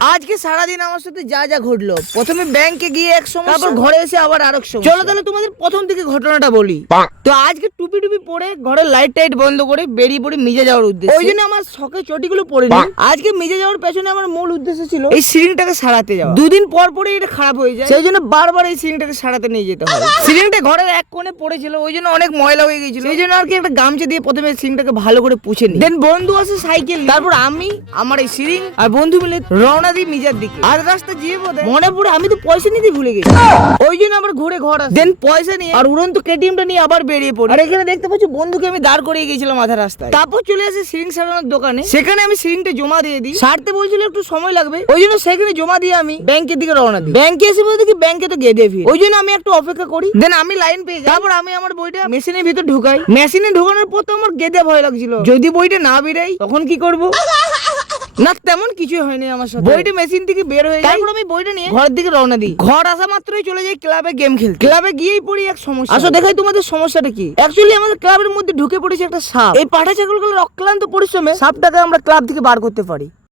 আজকে সারাদিন আমার সাথে যা যা ঘটলো, প্রথমে ব্যাংকে গিয়ে এক সমস্যা, তারপর ঘরে এসে আবার আরেক সমস্যা। চলো তাহলে তোমাদের প্রথম থেকে ঘটনাটা বলি। তো আজকে টুপি টুপি পরে ঘরের লাইট টাইট বন্ধ করে বেরিয়ে পড়ি মিজে যাওয়ার উদ্দেশ্যে। ওই জন্য আমার শখে চটিগুলো পরে নি। আজকে মিজে যাওয়ার পেছনে আমার মূল উদ্দেশ্য ছিল এই সিলিংটাকে সারাতে যাওয়া। দুদিন পর পরে এটা খারাপ হয়ে যায়, সেই জন্য বারবার এই সিলিংটাকে সারাতে নিয়ে যেতে হয়। সিলিংটা ঘরের এক কোণে পড়েছিল, ওই জন্য অনেক ময়লা হয়ে গেছিল। সেই জন্য আর কি একটা গামছা দিয়ে প্রথমে সিলিংটাকে ভালো করে পুছে নি। দেন বন্ধু আসে সাইকেল, তারপর আমি আমার এই সিলিং আর বন্ধু মিলে রওনা দিই মিজার দিকে। আর রাস্তা যেয়ে মনে পড়ে আমি তো পয়সা নিতে ভুলে গেছি, ওই জন্য আবার ঘুরে ঘর আসি। দেন পয়সা নিয়ে আর উড়ন্ত কেটিএমটা নিয়ে আবার বেরিয়ে পড়ি। আর এখানে দেখতে পাচ্ছি বন্ধুকে আমি দাঁড় করিয়ে গেছিলাম মাথা রাস্তায়। তারপর চলে আসি সিলিং সারানোর দোকানে, সেখানে আমি সিলিংটা জমা দিয়ে দিই। সারতে বলছিল একটু সময় লাগবে, ওই জন্য সেখানে জমা দিয়ে আমি ব্যাংকের দিকে রওনা দিই। ব্যাংকে এসে বলতে দেখি ব্যাংকে তো গেটে ভিড়, ওই জন্য আমি একটু অপেক্ষা করি। দেন আমি লাইন পেয়ে যাই। তারপর আমি আমার বইটা মেশিনের ভিতর ঢুকাই। মেশিনে ঢোকানোর পর তো আমার গেদে ভয় লাগছিল, যদি বইটা না বেরাই তখন কি করব। না তেমন কিছুই হয়নি আমার সাথে, বইটা মেশিন থেকে বের হয়ে যায়। তারপর আমি বইটা নিয়ে ঘরের দিকে রওনা দিই। ঘর আসা মাত্রই চলে যাই ক্লাবে গেম খেলতে। ক্লাবে গিয়েই পড়ি এক সমস্যা। আসো দেখাই তোমাদের সমস্যাটা কি। অ্যাকচুয়ালি আমাদের ক্লাবের মধ্যে ঢুকে পড়েছে একটা সাপ। এই পাঠা ছাগলগুলোর অক্লান্ত পরিশ্রমে সাপটাকে আমরা ক্লাব থেকে বার করতে পারি।